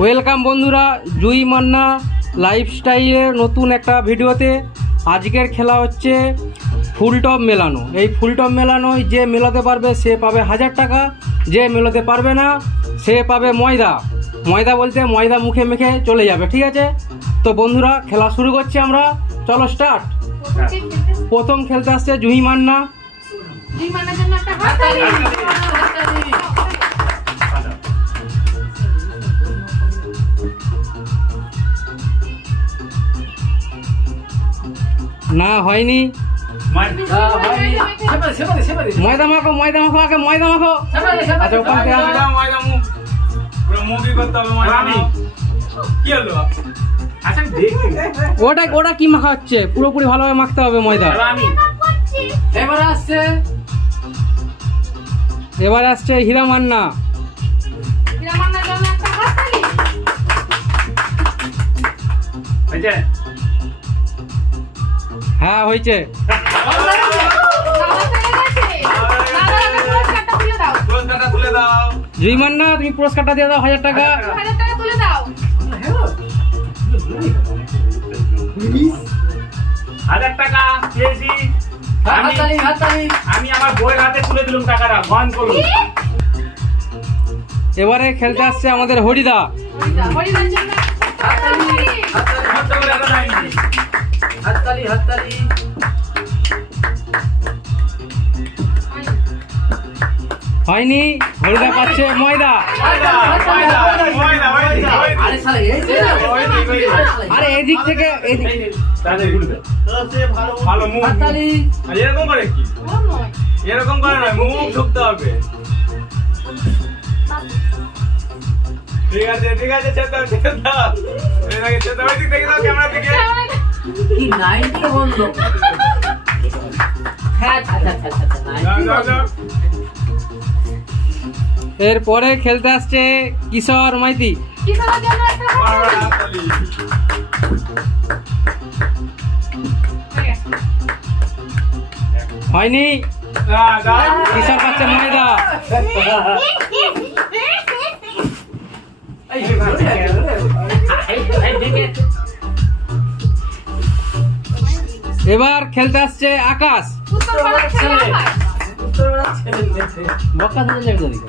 Welcome বন্ধুরা জুই মান্না লাইফস্টাইলের নতুন একটা ভিডিওতে আজকের খেলা হচ্ছে ফুলটপ মেলানো। এই ফুলটপ মেলানোয় যে মেলাতে পারবে সে পাবে হাজার টাকা যে মেলাতে পারবে না সে পাবে ময়দা। ময়দা বলতে ময়দা মুখে মেখে চলে যাবে ঠিক আছে? তো বন্ধুরা খেলা শুরু করছি আমরা। চলো স্টার্ট প্রথম খেলতে আসছে জুহি মান্না। মানের জন্য একটা না হয়নি। ময়দা মাখো ময়দা মাখো আগে ময়দা মাখো। আচ্ছা ওখান থেকে আসো। ওটা ওটা কি মাখা হচ্ছে? পুরোপুরি ভালোভাবে মাখতে হবে ময়দা। এবার আসছে এবার আসছে হীরা মান্না হ্যাঁ হয়েছে। জুই মান্না তুমি পুরস্কারটা দিয়ে দাও হাজার টাকা। হাজার টাকা তুলে দাও। হাজার টাকা পেয়েছি। আমি হাততালি হাততালি আমি আমার বইয়ের হাতে তুলে দিলাম টাকাটা বন্ধ করুন। এবারে খেলতে আসছে আমাদের হরিদা। হরিদা, হাততালি হাততালি। হয়নি হরিদা পাচ্ছে ময়দা। আরে এদিক থেকে এরকম করে কি এরকম করে নয় মুখ ঢুকতে হবে ঠিক আছে ঠিক আছে ওই দিক থেকে দাও ক্যামেরা কি বন্ধ হ্যাঁ আচ্ছা আচ্ছা আচ্ছা আচ্ছা এরপরে খেলতে আসছে কিশোর মাইতি। হয়ে। হয়নি। কিশোর পাচ্ছে ময়দা এবার খেলতে আসছে আকাশ। বক্কা যাবে তো দিকে দিকে।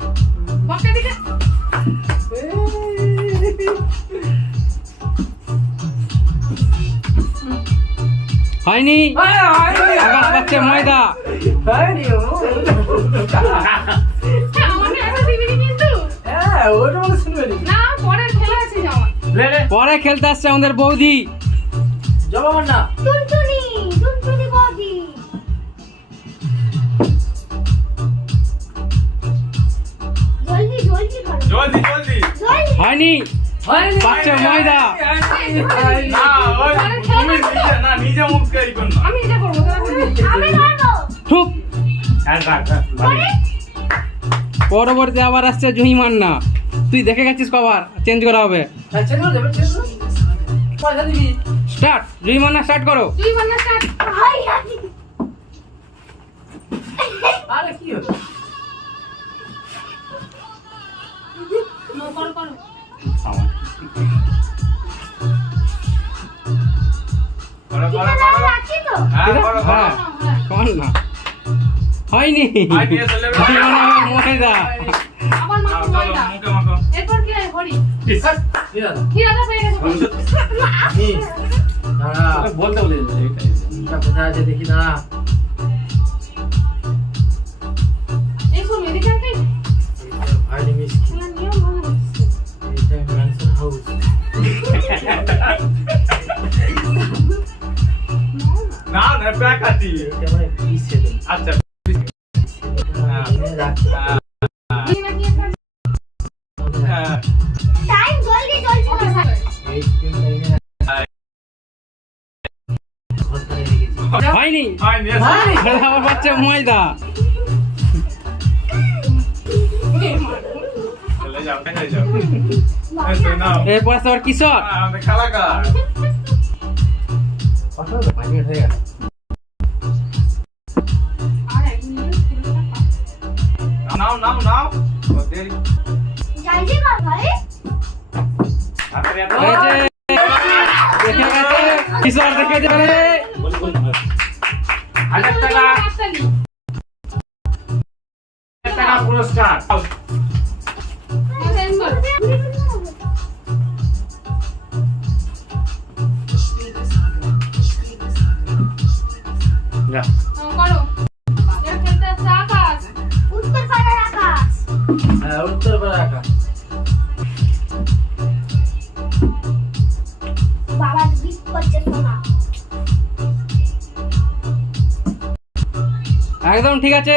হয়নি? আকাশ পাচ্ছে ময়দা। হয়নি ও। হ্যাঁ। হ্যাঁ ওটা শুনবে নি পরে খেলতে আসছে আমাদের বৌদি। জমা না টুনটুনি, টুনটুনি বৌদি। জলদি, জলদি জলদি জলদি। জলদি। হয়নি। পাচ্ছে ময়দা। না নিজে মুখ তৈরি করো আমি এটা করব আমি করব। খুব হ্যাঁ। পরবর্তী আবার আসছে জুহি মান্না। তুই দেখে গেছিস কবার? চেঞ্জ করা হবে। হ্যাঁ স্টার্ট জুহি মান্না স্টার্ট করো। তুই বান্না start। আরে কি হলো? নো, করো, করো। হ্যাঁ হ্যাঁ হয়নি। ময়দা বলতে বলে দেখি না মিনিট হয়ে গেল আর এক মিনিট খেলাটা পাচ্ছি। নাও। নাও নাও ও দেরি। জলদি কর ভাই হয়েছে। দেখে গেছে কিশোর দেখে যাবে পুরস্কার উত্তর পাড়ার আকাশ উত্তর পাড়া বাবা বিট করছে শোনা একদম ঠিক আছে।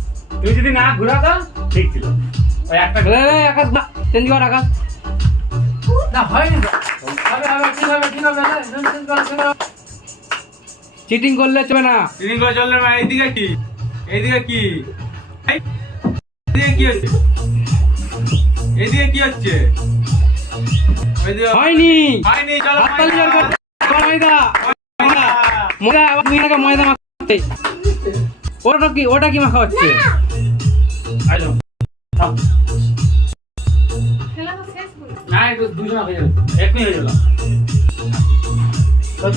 তুমি যদি না ঘুরাতো ঠিক ছিল। ওই একটা আকাশ চেঞ্জ কর আকাশ। না হয়নি হবে হ্যাঁ। চিটিং করলে চলবে না। তিন করে চললে না এইদিকে কি? এইদিকে কি? এইদিকে কি হচ্ছে? এইদিকে কি হচ্ছে? ওইদিকে হয়নি। হয়নি চলো। ময়দা। ময়দা। ময়দা। ময়দা মাখাচ্ছে ওটা কি ওটা কি মাখা হচ্ছে। না। একটু দুজন হয়ে যাবে এক্ষুনি হয়ে গেল। তো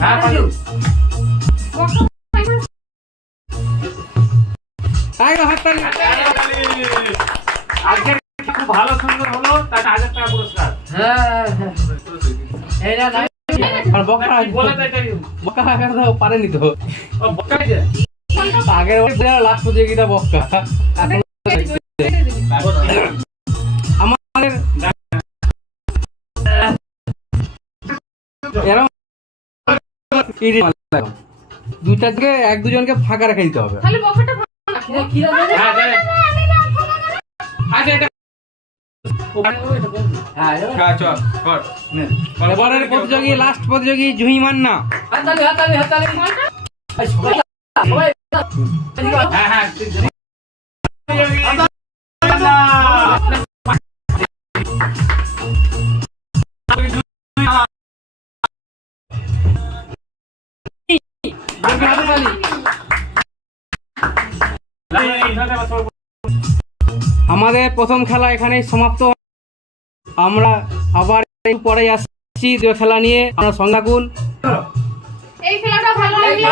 হ্যাঁ পাজু একদম হাততালি আজকে খুব ভালো সুন্দর হলো তার হাজার টাকা পুরস্কার হ্যাঁ হ্যাঁ আর বক্কা বলে তো পারেনি তো আগের লাস্ট বক্কা দুইটার দিকে এক দুজনকে ফাঁকা রেখে দিতে হবে। আচ্ছা এটা এবারের প্রতিযোগী লাস্ট প্রতিযোগী জুহি মান্না। হ্যাঁ হ্যাঁ আমাদের প্রথম খেলা এখানেই সমাপ্ত। আমরা আবার পরে আসছি দুই খেলা নিয়ে আমরা সংজ্ঞাকুল এই খেলাটা ভালো লাগলে?